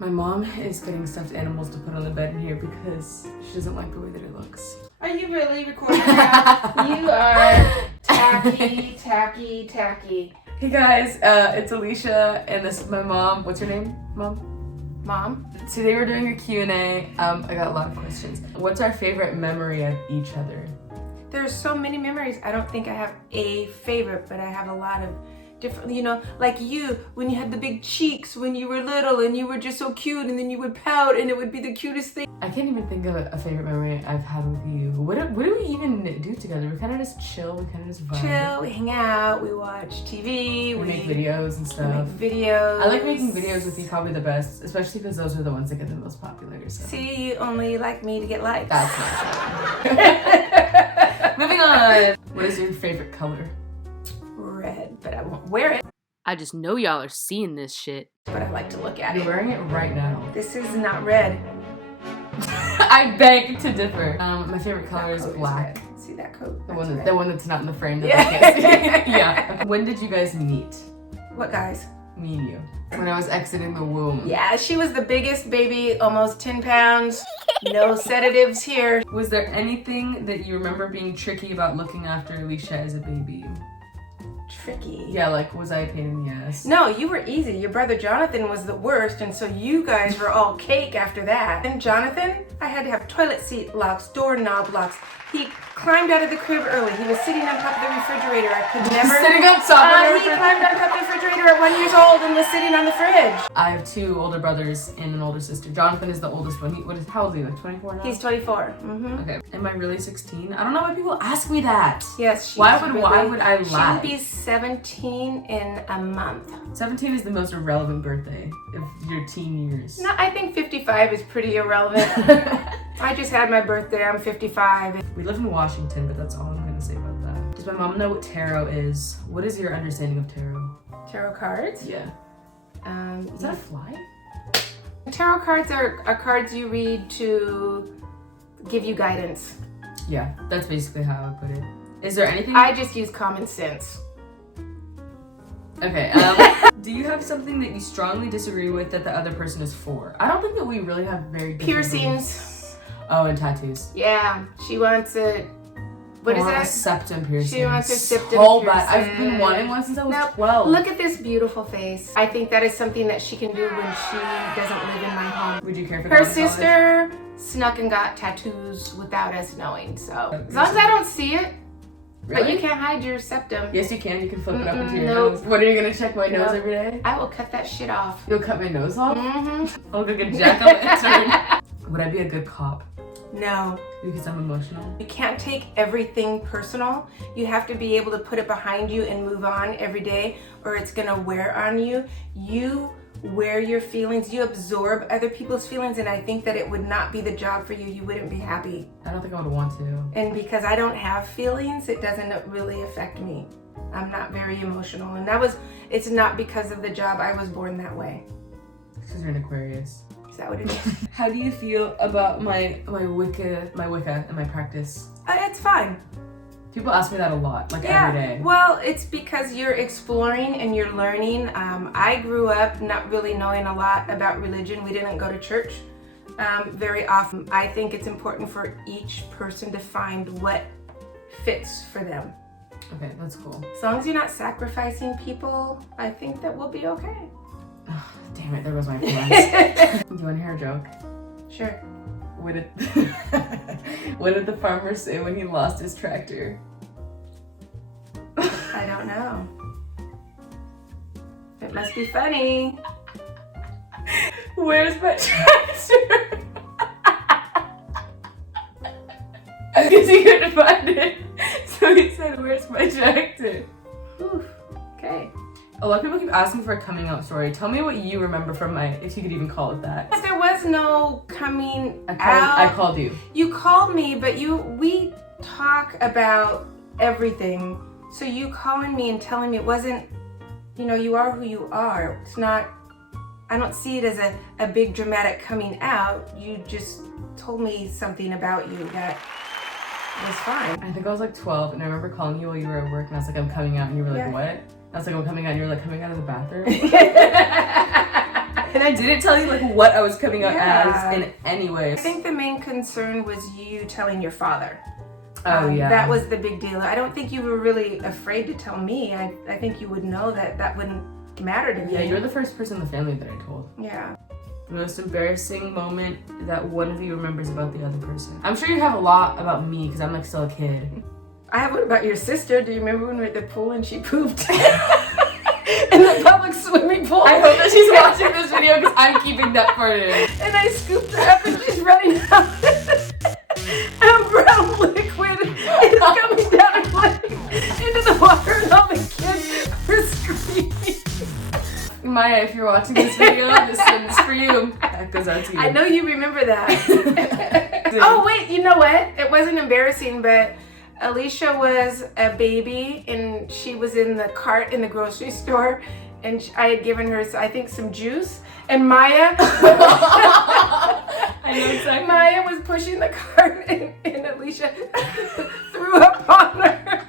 My mom is getting stuffed animals to put on the bed in here because she doesn't like the way that it looks. Are you really recording now? You are tacky, tacky, tacky. Hey guys, it's Alicia and this is my mom. What's your name, Mom? Mom? Today we're doing a Q&A. I got a lot of questions. What's our favorite memory of each other? There's so many memories. I don't think I have a favorite, but I have a lot of different, like you, when you had the big cheeks when you were little and you were just so cute and then you would pout and it would be the cutest thing. I can't even think of a favorite memory I've had with you. What do we even do together? We kind of just chill, we kind of just vibe. Chill, we hang out, we watch TV, we make videos and stuff. I like making videos with you probably the best, especially because those are the ones that get the most popular. So. See, you only like me to get likes. That's not true. Moving on. What is your favorite color? Red, but I won't wear it. I just know y'all are seeing this shit. But I like to look at You're it. wearing it right now. This is not red. I beg to differ. My favorite color is black. See that coat? The one that's not in the frame that Yeah. I can't see. Yeah. When did you guys meet? What guys? Me and you. When I was exiting the womb. Yeah, she was the biggest baby, almost 10 pounds. No sedatives here. Was there anything that you remember being tricky about looking after Alicia as a baby? Tricky. Yeah, like, was I a pain in the ass? No, you were easy. Your brother Jonathan was the worst, and so you guys were all cake after that. And Jonathan, I had to have toilet seat locks, doorknob locks. He climbed out of the crib early. He was sitting on top of the refrigerator. I could never. Sitting on top of the He climbed on top of the refrigerator at 1 year old and was sitting on the fridge. I have two older brothers and an older sister. Jonathan is the oldest one. How old is he? Like 24 now? He's 24. Mm-hmm. Okay. Am I really 16? I don't know why people ask me that. Yes. Why would I lie? She would be 17 in a month. 17 is the most irrelevant birthday of your teen years. No, I think 55 is pretty irrelevant. I just had my birthday. I'm 55. We live in Washington, but that's all I'm going to say about that. Does my mom know what tarot is? What is your understanding of tarot? Tarot cards? Yeah. Is that a fly? Tarot cards are cards you read to give you guidance. Yeah, that's basically how I put it. Is there anything? I just use common sense. Okay, do you have something that you strongly disagree with that the other person is for? I don't think that we really have very good Piercings. Oh, and tattoos. Yeah, she wants a, what is that? A septum piercing. She wants a septum so piercing. bad. I've been wanting one since I was Nope. 12. Look at this beautiful face. I think that is something that she can do when she doesn't live in my home. Would you care for Her that? sister snuck and got tattoos without us knowing, so as long as I don't see it. Really? But you can't hide your septum. Yes, you can. You can flip it up into your nope. nose. What, are you going to check my nose Nope. every day? I will cut that shit off. You'll cut my nose off? Mm-hmm. I'll go get jack-o'-lantern. Would I be a good cop? No. Because I'm emotional? You can't take everything personal. You have to be able to put it behind you and move on every day, or it's gonna wear on you. You wear your feelings, you absorb other people's feelings, and I think that it would not be the job for you. You wouldn't be happy. I don't think I would want to. And because I don't have feelings, it doesn't really affect me. I'm not very emotional, and it's not because of the job. I was born that way. Because you're an Aquarius. Is that what it is? How do you feel about my Wicca and my practice? It's fine. People ask me that a lot, like every day. Well, it's because you're exploring and you're learning. I grew up not really knowing a lot about religion. We didn't go to church very often. I think it's important for each person to find what fits for them. Okay, that's cool. As long as you're not sacrificing people, I think that we'll be okay. Oh, damn it, there goes my plans. Do you want to hear a joke? Sure. What did the farmer say when he lost his tractor? I don't know. It must be funny. Where's my tractor? Because he couldn't find it. So he said, where's my tractor? Oof. Okay. A lot of people keep asking for a coming out story. Tell me what you remember from if you could even call it that. There was no coming out. I called you. You called me, but we talk about everything. So you calling me and telling me it wasn't, you are who you are. It's not, I don't see it as a big dramatic coming out. You just told me something about you that was fine. I think I was like 12 and I remember calling you while you were at work and I was like, I'm coming out, and you were like, what? I was like, I'm coming out, and you were like, coming out of the bathroom? And I didn't tell you like what I was coming out Yeah. as in any way. I think the main concern was you telling your father. Oh yeah. That was the big deal. I don't think you were really afraid to tell me. I think you would know that wouldn't matter to me. Yeah, you're the first person in the family that I told. Yeah. The most embarrassing moment that one of you remembers about the other person. I'm sure you have a lot about me because I'm like still a kid. I have one about your sister. Do you remember when we were at the pool and she pooped in the public swimming pool? I hope that she's watching this video because I'm keeping that part in. And I scooped her up and she's running out. And brown liquid is coming down her leg into the water and all the kids were screaming. Maya, if you're watching this video, this one's for you. That goes out to you. I know you remember that. Oh wait, you know what? It wasn't embarrassing, but Alicia was a baby and she was in the cart in the grocery store and I had given her, I think, some juice. And Maya, I know exactly. Maya was pushing the cart and Alicia threw up on her.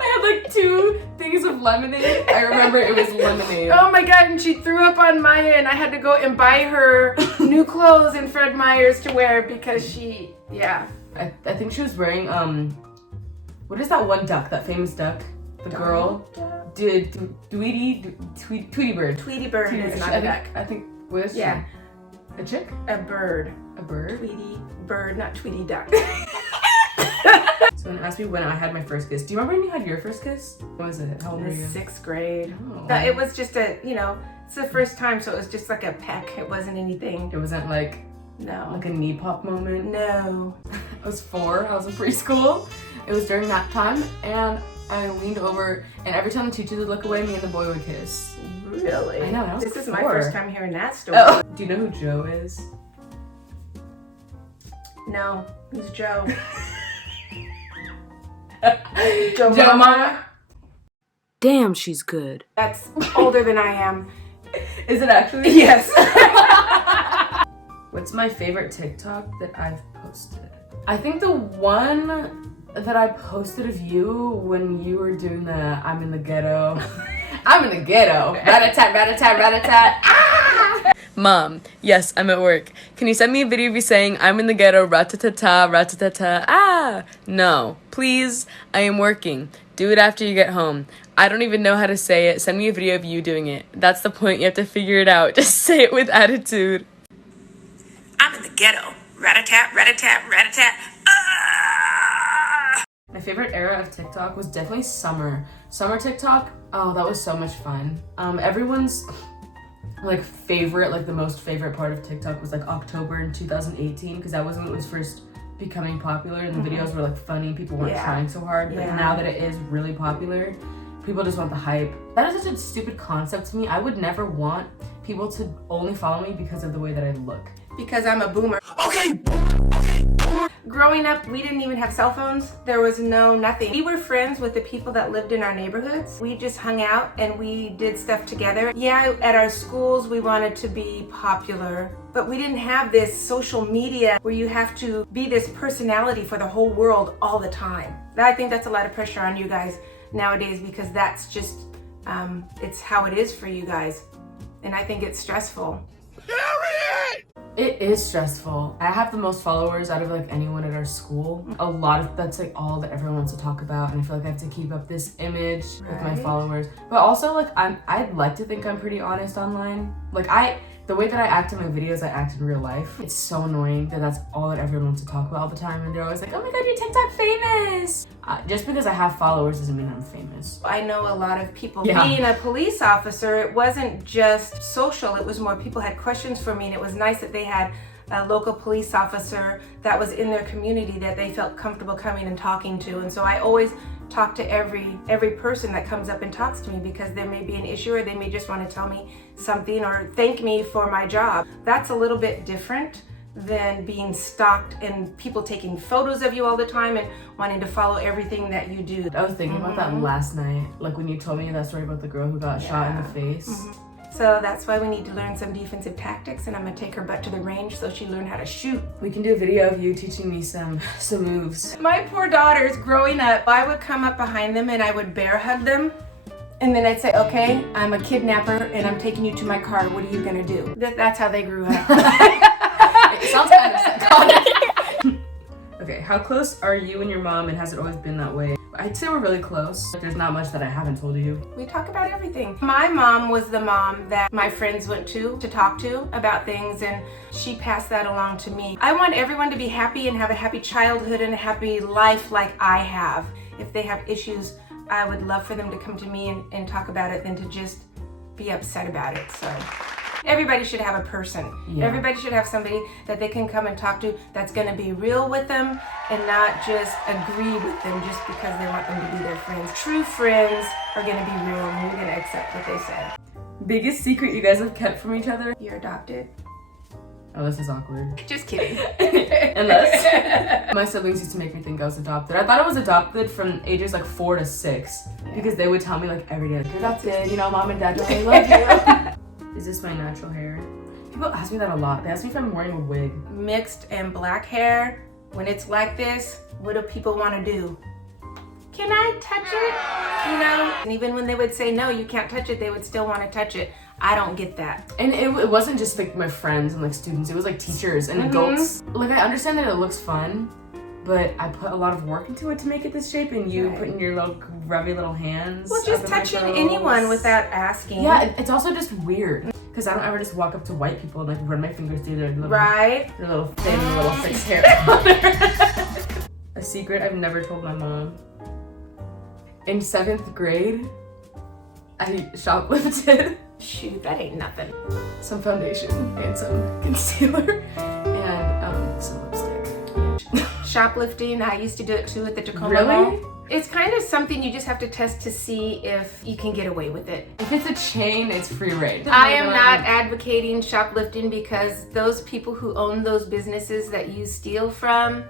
I had like 2 things of lemonade. I remember it was lemonade. Oh my God, and she threw up on Maya and I had to go and buy her new clothes in Fred Meyer's to wear because she, yeah. I think she was wearing, what is that one duck, that famous duck? The girl? Tweety bird. Tweety bird is not a duck. I think, what is she? Yeah. A chick? A bird. A bird? Tweety bird, not Tweety duck. Someone asked me when I had my first kiss. Do you remember when you had your first kiss? What was it? How old were In you? 6th grade. Oh. No, it was just a, it's the first time, so it was just like a peck. It wasn't anything. It wasn't like No. a knee pop moment. No. I was 4. I was in preschool. It was during that time, and I leaned over, and every time the teacher would look away, me and the boy would kiss. Really? I know. I was This is 4. my first time hearing that story. Oh. Do you know who Joe is? No. Who's Joe? Joe Mama. Damn, she's good. That's older than I am. Is it actually? Yes. What's my favorite TikTok that I've posted? I think the one that I posted of you when you were doing the I'm in the ghetto. I'm in the ghetto. Rat-a-tat, rat-a-tat, rat-a-tat. Ah! Mom, yes, I'm at work. Can you send me a video of you saying, I'm in the ghetto, rat-a-ta-ta, rat-a-ta-ta, ah? No, please, I am working. Do it after you get home. I don't even know how to say it. Send me a video of you doing it. That's the point. You have to figure it out. Just say it with attitude. I'm in the ghetto. Rat-a-tat, rat-a-tat, rat-a-tat. Ah! My favorite era of TikTok was definitely summer. Summer TikTok, oh, that was so much fun. Everyone's favorite, the most favorite part of TikTok was October in 2018 because that was when it was first becoming popular and the videos were funny. People weren't trying so hard. But now that it is really popular, people just want the hype. That is such a stupid concept to me. I would never want people to only follow me because of the way that I look. Because I'm a boomer. Okay. Growing up, we didn't even have cell phones. There was nothing. We were friends with the people that lived in our neighborhoods. We just hung out and we did stuff together. Yeah, at our schools, we wanted to be popular, but we didn't have this social media where you have to be this personality for the whole world all the time. I think that's a lot of pressure on you guys nowadays because that's just, it's how it is for you guys. And I think it's stressful. It is stressful. I have the most followers out of anyone at our school. A lot of that's all that everyone wants to talk about, and I feel like I have to keep up this image with my followers. But also I'd like to think I'm pretty honest online. The way that I act in my videos, I act in real life. It's so annoying that that's all that everyone wants to talk about all the time, and they're always like, oh my god, you're TikTok famous! Just because I have followers doesn't mean I'm famous. I know a lot of people. Yeah. Being a police officer, it wasn't just social, it was more people had questions for me, and it was nice that they had a local police officer that was in their community that they felt comfortable coming and talking to. And so I always talk to every person that comes up and talks to me because there may be an issue or they may just want to tell me something or thank me for my job. That's a little bit different than being stalked and people taking photos of you all the time and wanting to follow everything that you do. I was thinking about that last night, when you told me that story about the girl who got shot in the face. So that's why we need to learn some defensive tactics, and I'm gonna take her butt to the range so she learn how to shoot. We can do a video of you teaching me some moves. My poor daughters growing up, I would come up behind them and I would bear hug them And then I'd say, okay, I'm a kidnapper and I'm taking you to my car. What are you gonna do? That's how they grew up. It sounds kind of psychotic. Okay, how close are you and your mom, and has it always been that way? I'd say we're really close. There's not much that I haven't told you. We talk about everything. My mom was the mom that my friends went to talk to about things, and she passed that along to me. I want everyone to be happy and have a happy childhood and a happy life like I have. If they have issues, I would love for them to come to me and talk about it than to just be upset about it. So everybody should have a person. Yeah. Everybody should have somebody that they can come and talk to that's going to be real with them and not just agree with them just because they want them to be their friends. True friends are going to be real and you're going to accept what they said. Biggest secret you guys have kept from each other? You're adopted. Oh, this is awkward. Just kidding. Unless my siblings used to make me think I was adopted. I thought I was adopted from ages like 4 to 6 because they would tell me like every day, like, you're adopted, you know, mom and dad don't really love you. Is this my natural hair? People ask me that a lot. They ask me if I'm wearing a wig. Mixed and black hair, when it's like this, what do people want to do? Can I touch it? You know? And even when they would say, no, you can't touch it, they would still want to touch it. I don't get that. And it wasn't just like my friends and like students, it was like teachers and adults. Like I understand that it looks fun, but I put a lot of work into it to make it this shape, and you putting your little grubby little hands. Well, just touching anyone without asking. Yeah, it's also just weird. Because I don't ever just walk up to white people and like run my fingers through their little, their little thin, little fixed hair. A secret I've never told my mom. In 7th grade, I shoplifted. Shoot, that ain't nothing. Some foundation and some concealer and some lipstick. Shoplifting, I used to do it too at the Tacoma Really? Mall. It's kind of something you just have to test to see if you can get away with it. If it's a chain, it's free reign. I am not advocating shoplifting because those people who own those businesses that you steal from,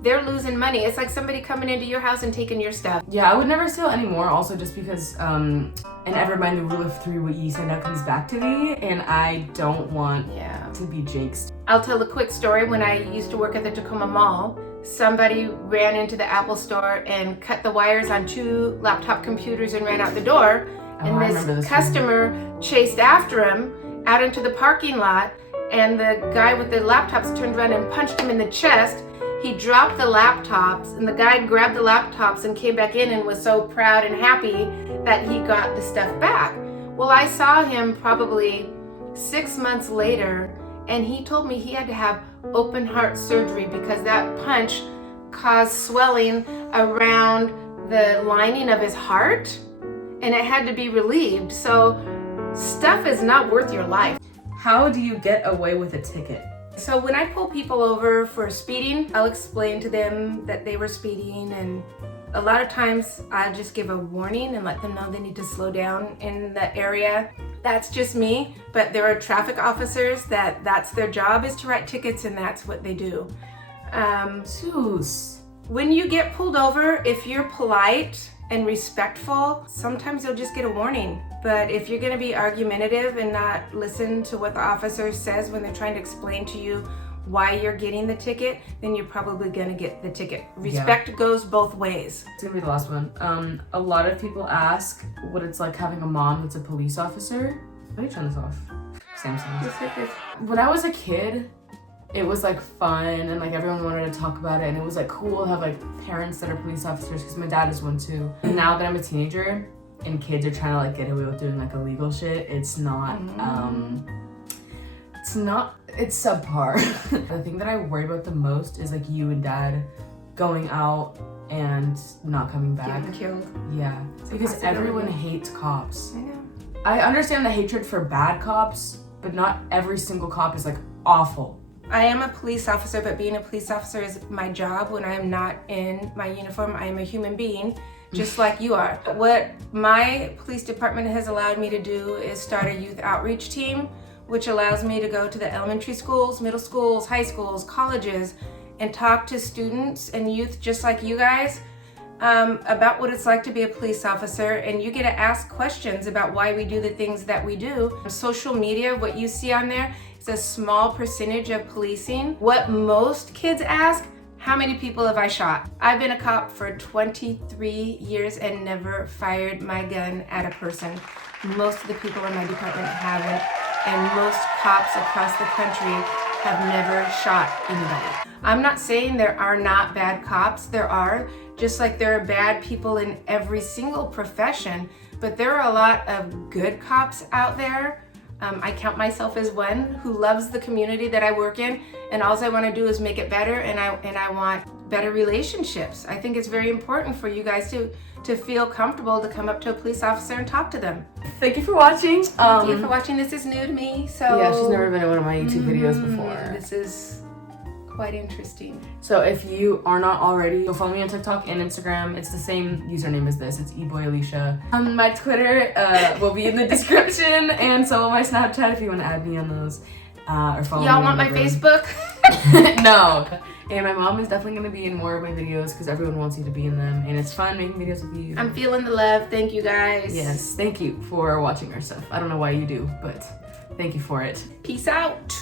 they're losing money. It's like somebody coming into your house and taking your stuff. Yeah, I would never steal anymore, also just because, and ever mind the rule of 3, what you send out comes back to thee, and I don't want to be jinxed. I'll tell a quick story. When I used to work at the Tacoma Mall, somebody ran into the Apple store and cut the wires on 2 laptop computers and ran out the door. And this customer chased after him out into the parking lot, and the guy with the laptops turned around and punched him in the chest. He dropped the laptops, and the guy grabbed the laptops and came back in and was so proud and happy that he got the stuff back. Well, I saw him probably 6 months later, and he told me he had to have open heart surgery because that punch caused swelling around the lining of his heart, and it had to be relieved. So stuff is not worth your life. How do you get away with a ticket? So when I pull people over for speeding, I'll explain to them that they were speeding, and a lot of times I'll just give a warning and let them know they need to slow down in the area. That's just me, but there are traffic officers that's their job is to write tickets, and that's what they do. When you get pulled over, if you're polite and respectful, sometimes you'll just get a warning. But if you're gonna be argumentative and not listen to what the officer says when they're trying to explain to you why you're getting the ticket, then you're probably gonna get the ticket. Respect goes both ways. It's gonna be the last one. A lot of people ask what it's like having a mom that's a police officer. Let me turn this off. Samsung. When I was a kid, it was like fun and like everyone wanted to talk about it, and it was like cool to have like parents that are police officers because my dad is one too. And now that I'm a teenager and kids are trying to like get away with doing like illegal shit, it's not it's subpar. The thing that I worry about the most is like you and dad going out and not coming back. Getting killed. Yeah, because everyone hates cops. I know. I understand the hatred for bad cops, but not every single cop is like awful. I am a police officer, but being a police officer is my job. When I'm not in my uniform, I am a human being, just like you are. What my police department has allowed me to do is start a youth outreach team, which allows me to go to the elementary schools, middle schools, high schools, colleges, and talk to students and youth just like you guys about what it's like to be a police officer. And you get to ask questions about why we do the things that we do. Social media, what you see on there, is a small percentage of policing. What most kids ask, How many people have I shot? I've been a cop for 23 years and never fired my gun at a person. Most of the people in my department haven't, and most cops across the country have never shot anybody. I'm not saying there are not bad cops. There are, just like there are bad people in every single profession, but there are a lot of good cops out there. I count myself as one who loves the community that I work in, and all I want to do is make it better, and I want better relationships. I think it's very important for you guys to feel comfortable to come up to a police officer and talk to them. Thank you for watching. Thank you for watching. This is new to me, so yeah, she's never been in one of my YouTube videos before. This is quite interesting. So if you are not already, go follow me on TikTok and Instagram. It's the same username as this. It's eboyalisha. My Twitter will be in the description, and so will my Snapchat if you want to add me on those. Or follow Y'all me want my whenever. Facebook? No. And my mom is definitely going to be in more of my videos because everyone wants you to be in them, and it's fun making videos with you. I'm feeling the love. Thank you guys. Yes, thank you for watching our stuff. I don't know why you do, but thank you for it. Peace out.